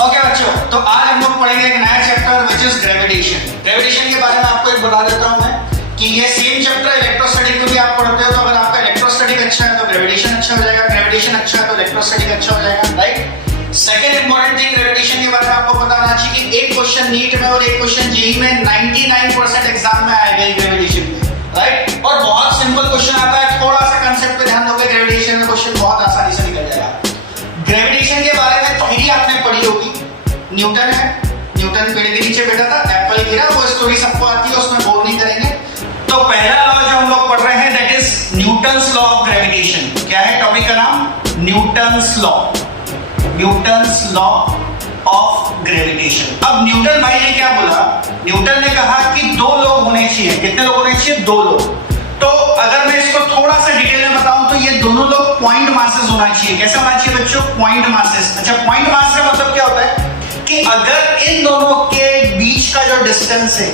Okay बच्चों, तो आज हम लोग पढ़ेंगे एक नया chapter which is gravitation. Gravitation के बारे में आपको एक बता देता हूं मैं कि ये सेम चैप्टर इलेक्ट्रोस्टैटिक में भी आप पढ़ते हो। तो अगर आपका इलेक्ट्रोस्टैटिक अच्छा है तो ग्रेविटेशन अच्छा हो जाएगा, ग्रेविटेशन अच्छा है तो इलेक्ट्रोस्टैटिक अच्छा हो जाएगा, right. Second important thing gravitation के बारे में आपको पता होना चाहिए कि एक क्वेश्चन नीट में और एक क्वेश्चन जेईई में 99% एग्जाम में आएगा ग्रेविटेशन में, राइट। और बहुत सिंपल क्वेश्चन आता है, थोड़ा सा कांसेप्ट पे ध्यान दोगे ग्रेविटेशन में क्वेश्चन बहुत आसानी से निकल जाएगा। ग्रेविटेशन के बारे में थ्योरी आपने पढ़ी होगी, न्यूटन है, न्यूटन पेड़ के नीचे बैठा था, एप्पल गिरा, वो स्टोरी सबको आती है, उसमें बोर नहीं करेंगे। तो पहला लॉ जो हम लोग पढ़ रहे हैं that is Newton's law of gravitation. क्या है टॉपिक का नाम? Newton's law, Newton's law of gravitation. अब न्यूटन भाई ने क्या बोला? न्यूटन ने कहा कि दो लोग होने चाहिए। कितने लोग होने चाहिए? दो लोग। तो अगर मैं इसको थोड़ा सा डिटेल में बताऊं तो ये दोनों लोग पॉइंट मासेस होना चाहिए। कैसे होना चाहिए बच्चों? Point masses. अच्छा, पॉइंट मास का मतलब क्या होता है कि अगर इन दोनों के बीच का जो डिस्टेंस है,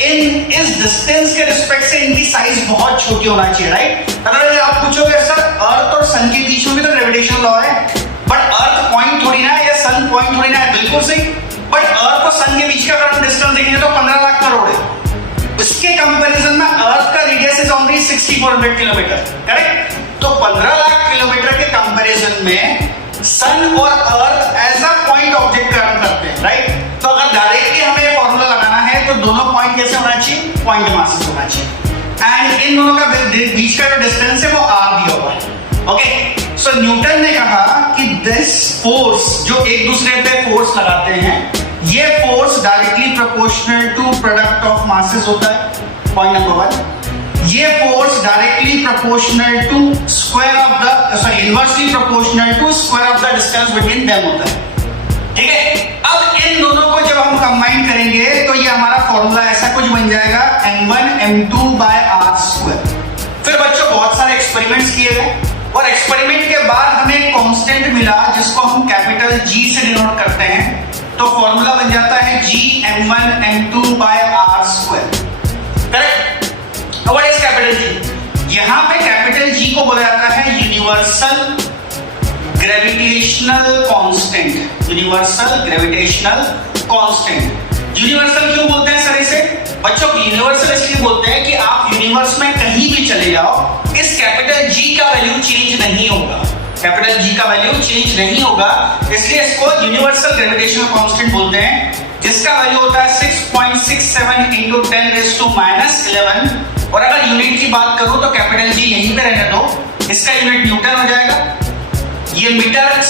इस डिस्टेंस के रिस्पेक्ट से इनकी साइज बहुत छोटी होना चाहिए, राइट। अगर आप पूछोगे सर अर्थ और सन के बीच में भी तो ग्रेविटेशन लॉ है, बट अर्थ पॉइंट थोड़ी ना है या सन पॉइंट थोड़ी ना है, बिल्कुल सही। बट अर्थ और सन के बीच का अगर हम डिस्टेंस देखेंगे तो 15 लाख करोड़ है। इसके कंपैरिजन में अर्थ का radius is only 6400 kilometre, correct. तो 15 लाख किलोमीटर के कंपैरिजन में सन और earth as a point object का हम करते हैं, राइट। तो अगर डायरेक्टली हमें फॉर्मूला लगाना है तो दोनों पॉइंट कैसे होना चाहिए? पॉइंट मासेस होना चाहिए। एंड इन दोनों का बीच का जो डिस्टेंस है वो r दिया हुआ है। ओके, सो न्यूटन ने कहा कि दिस फोर्स जो एक दूसरे पे फोर्स लगाते हैं, ये force directly proportional to product of masses होता है, पॉइंट नंबर 1। ये force directly proportional to inversely proportional to square of the distance between them होता है, ठीक है। अब इन दोनों को जब हम कंबाइन करेंगे तो ये हमारा फॉर्मूला ऐसा कुछ बन जाएगा m1 m2 by r²। फिर बच्चों बहुत सारे एक्सपेरिमेंट्स किए गए और एक्सपेरिमेंट के बाद हमें एक कांस्टेंट मिला जिसको हम कैपिटल G से डिनोट करते हैं। तो फॉर्मूला बन जाता है G m1 m2 by r², correct. What is capital G? यहां पे कैपिटल G को बोला जाता है universal gravitational constant. Universal gravitational constant. Universal क्यों बोलते हैं सर इसे? बच्चों यूनिवर्सल इसलिए बोलते हैं कि आप यूनिवर्स में कहीं भी चले जाओ, इस कैपिटल G का वैल्यू चेंज नहीं होगा। कैपिटल G का वैल्यू चेंज नहीं होगा, इसलिए इसको यूनिवर्सल ग्रेविटेशनल कांस्टेंट बोलते हैं, जिसका वैल्यू होता है 6.67 × 10⁻⁻11। और अगर यूनिट की बात करूं तो कैपिटल G यहीं पे रहने दो, इसका यूनिट न्यूटन हो जाएगा। ये मीटर